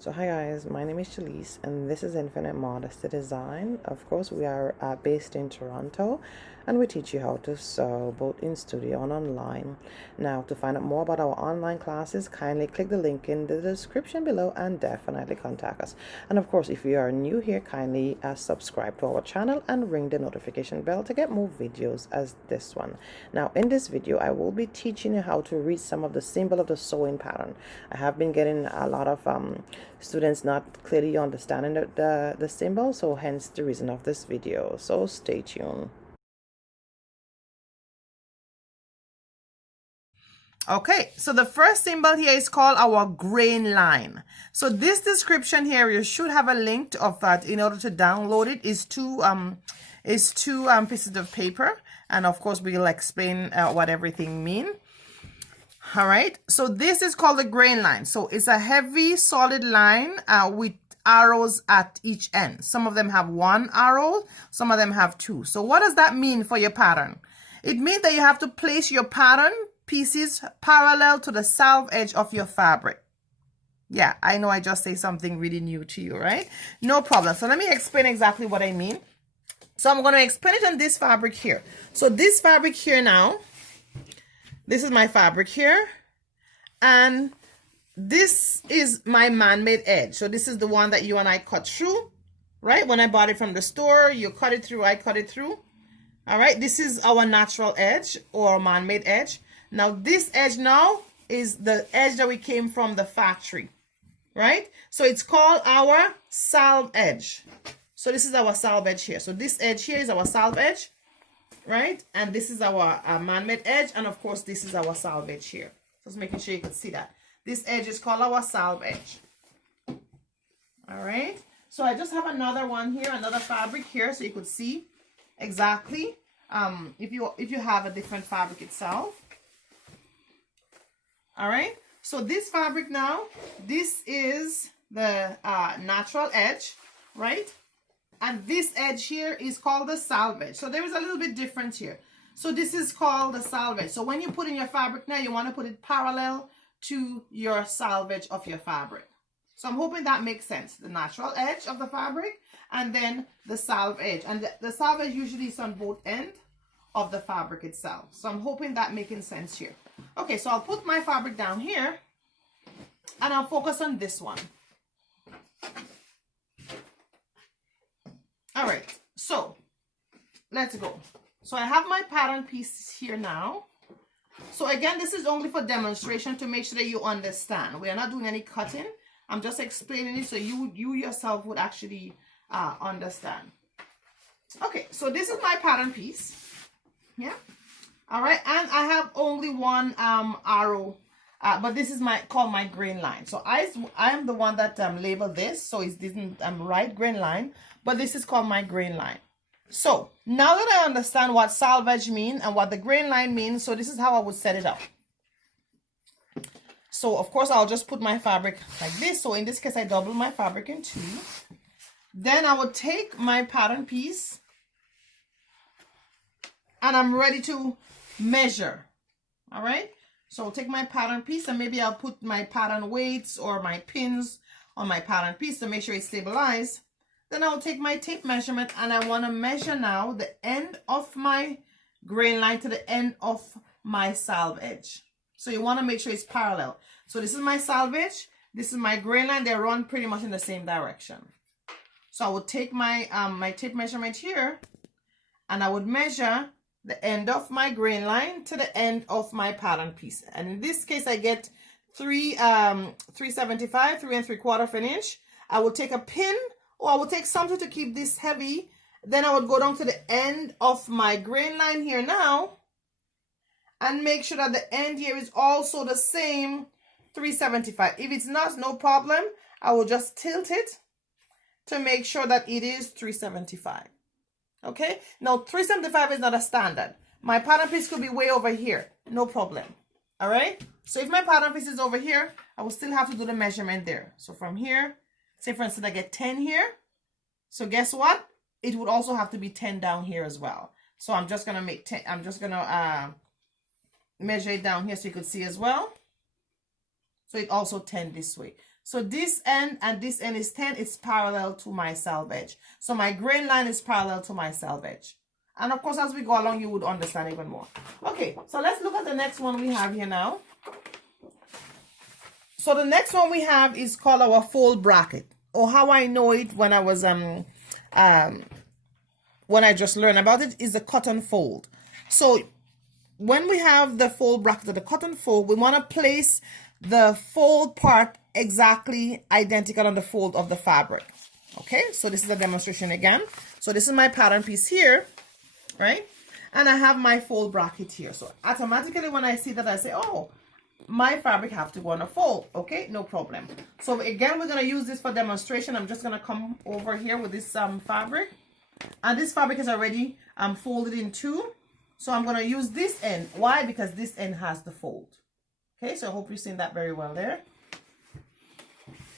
So hi guys, my name is Gellis and this is Infinite Modesty Design. Of course, we are based in Toronto and we teach you how to sew both in studio and online. Now, to find out more about our online classes, kindly click the link in the description below and definitely contact us. And of course, if you are new here, kindly subscribe to our channel and ring the notification bell to get more videos as this one. Now, in this video, I will be teaching you how to read some of the symbol of the sewing pattern. I have been getting a lot of students not clearly understanding the symbol, so hence the reason of this video. So stay tuned. Okay, so the first symbol here is called our grain line. So this description here, you should have a link of that in order to download it. Is two pieces of paper, and of course we'll explain what everything mean. All right, so this is called the grain line. So it's a heavy solid line with arrows at each end. Some of them have one arrow, some of them have two. So what does that mean for your pattern? It means that you have to place your pattern pieces parallel to the salve edge of your fabric. Yeah, I know I just say something really new to you, right? No problem. So let me explain exactly what I mean. So I'm going to explain it on this fabric here. So this fabric here now, this is my fabric here, and this is my man-made edge. So this is the one that you and I cut through, right? When I bought it from the store, you cut it through, I cut it through. All right, this is our natural edge or man-made edge. Now this edge now is the edge that we came from the factory, right? So it's called our salve edge. So this is our salve edge here. So this edge here is our salve edge, right? And this is our man-made edge, and of course this is our salve edge here. Just making sure you can see that. This edge is called our salve edge. All right, so I just have another one here, another fabric here, so you could see exactly if you have a different fabric itself. All right, so this fabric now, this is the natural edge, right? And this edge here is called the salvage. So there is a little bit different here. So this is called the salvage. So when you put in your fabric now, you want to put it parallel to your salvage of your fabric. So I'm hoping that makes sense. The natural edge of the fabric and then the salve edge. And the salvage usually is on both ends of the fabric itself. So I'm hoping that making sense here. Okay, so I'll put my fabric down here and I'll focus on this one. All right, so let's go. So I have my pattern piece here now. So again, this is only for demonstration to make sure that you understand. We are not doing any cutting. I'm just explaining it so you yourself would actually understand. Okay, so this is my pattern piece. Yeah. All right, and I have only one arrow, but this is called my grain line. So I am the one that labeled this, so it didn't write grain line, but this is called my grain line. So now that I understand what salvage means and what the grain line means, so this is how I would set it up. So of course I'll just put my fabric like this. So in this case I double my fabric in two. Then I would take my pattern piece and I'm ready to measure. All right, so I'll take my pattern piece and maybe I'll put my pattern weights or my pins on my pattern piece to make sure it's stabilized. Then I'll take my tape measurement and I want to measure now the end of my grain line to the end of my salve edge. So you want to make sure it's parallel. So this is my salve edge, this is my grain line. They run pretty much in the same direction. So I would take my my tape measurement here and I would measure the end of my grain line to the end of my pattern piece. And in this case, I get 375, 3 3/4 inch. I will take a pin or I will take something to keep this heavy. Then I would go down to the end of my grain line here now and make sure that the end here is also the same 375. If it's not, no problem. I will just tilt it to make sure that it is 375. Okay, now 375 is not a standard. My pattern piece could be way over here, no problem. All right, so if my pattern piece is over here, I will still have to do the measurement there. So from here, say for instance I get 10 here, so guess what, it would also have to be 10 down here as well. So I'm just gonna make 10, I'm just gonna measure it down here so you could see as well. So it also 10 this way. So this end and this end is 10. It's parallel to my selvage. So my grain line is parallel to my selvage. And of course, as we go along, you would understand even more. Okay, so let's look at the next one we have here now. So the next one we have is called our fold bracket, or how I know it when I was when I just learned about it is the cotton fold. So when we have the fold bracket or the cotton fold, we want to place the fold part exactly identical on the fold of the fabric. Okay, so this is a demonstration again. So this is my pattern piece here, right? And I have my fold bracket here. So automatically when I see that, I say, oh, my fabric have to go on a fold. Okay, no problem. So again, we're going to use this for demonstration. I'm just going to come over here with this fabric. And this fabric is already folded in two. So I'm going to use this end. Why? Because this end has the fold. Okay, so I hope you've seen that very well there.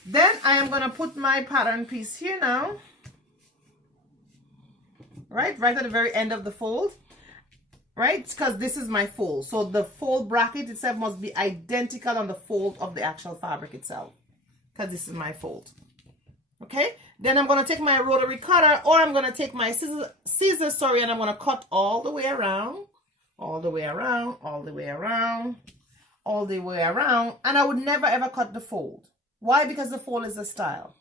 Then I am going to put my pattern piece here now. Right at the very end of the fold. Right, because this is my fold. So the fold bracket itself must be identical on the fold of the actual fabric itself. Because this is my fold. Okay, then I'm going to take my rotary cutter, or I'm going to take my scissors, and I'm going to cut all the way around, all the way around, all the way around, all the way around. And I would never ever cut the fold. Why? Because the fold is the style.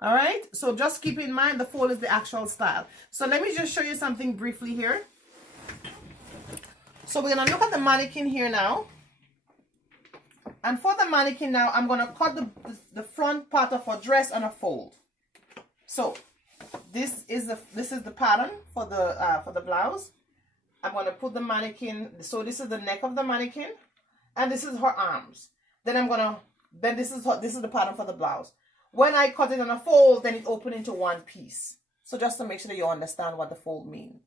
All right, so just keep in mind the fold is the actual style. So let me just show you something briefly here. So we're going to look at the mannequin here now. And for the mannequin now, I'm going to cut the front part of her dress on a fold. So this is the pattern for the blouse. I'm going to put the mannequin. So this is the neck of the mannequin, and this is her arms. Then this is the pattern for the blouse. When I cut it on a fold, then it opens into one piece. So just to make sure that you understand what the fold means.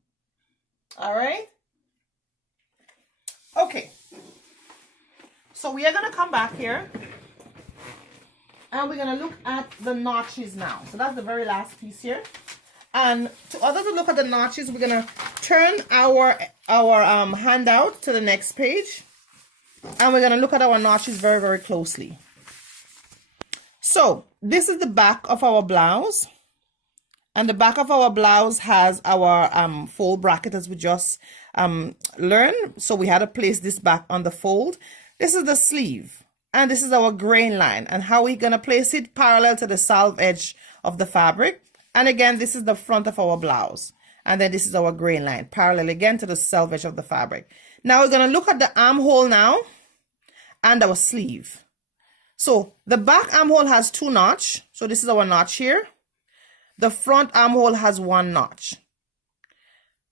All right. Okay. So we are going to come back here and we're going to look at the notches now. So that's the very last piece here. And to look at the notches, we're going to turn our handout to the next page. And we're going to look at our notches very, very closely. So this is the back of our blouse. And the back of our blouse has our fold bracket as we just learned. So we had to place this back on the fold. This is the sleeve, and this is our grain line, and how we're going to place it parallel to the salve edge of the fabric. And again, this is the front of our blouse, and then this is our grain line, parallel again to the salve edge of the fabric. Now we're going to look at the armhole now and our sleeve. So the back armhole has 2 notches. So this is our notch here. The front armhole has 1 notch.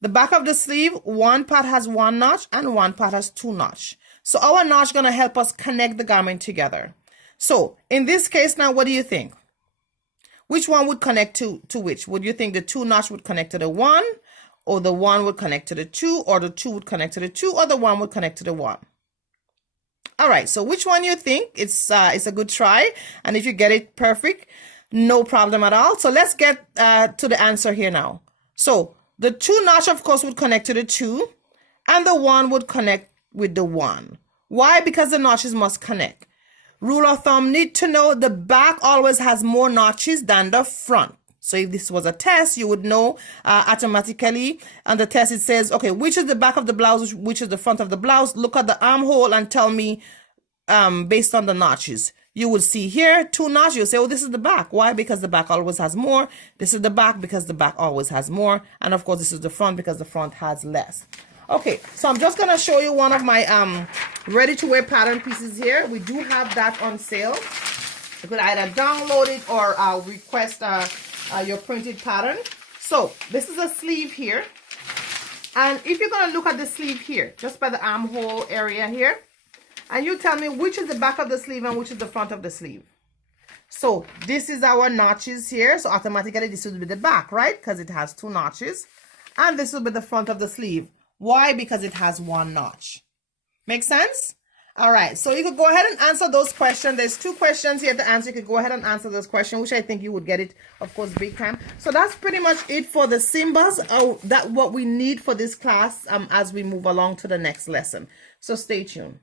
The back of the sleeve, one part has 1 notch and one part has 2 notches. So our notch is going to help us connect the garment together. So in this case now, what do you think? Which one would connect to which? Would you think the 2 notch would connect to the 1, or the 1 would connect to the 2, or the 2 would connect to the 2, or the 1 would connect to the 1? All right, so which one you think? It's a good try. And if you get it perfect, no problem at all. So let's get to the answer here now. So the 2 notch, of course, would connect to the 2, and the 1 would connect with the 1. Why? Because the notches must connect. Rule of thumb, need to know the back always has more notches than the front. So if this was a test, you would know automatically. On the test, it says, okay, which is the back of the blouse, which is the front of the blouse? Look at the armhole and tell me based on the notches. You would see here 2 notches. You'll say, oh, this is the back. Why? Because the back always has more. This is the back because the back always has more. And of course, this is the front because the front has less. Okay, so I'm just going to show you one of my ready-to-wear pattern pieces here. We do have that on sale. You could either download it or request your printed pattern. So this is a sleeve here. And if you're going to look at the sleeve here, just by the armhole area here, and you tell me which is the back of the sleeve and which is the front of the sleeve. So this is our notches here. So automatically this will be the back, right? Because it has 2 notches. And this will be the front of the sleeve. Why? Because it has 1 notch. Make sense? All right. So you could go ahead and answer those questions. There's 2 questions here to answer. You could go ahead and answer those questions, which I think you would get it, of course, big time. So that's pretty much it for the symbols. That what we need for this class as we move along to the next lesson. So stay tuned.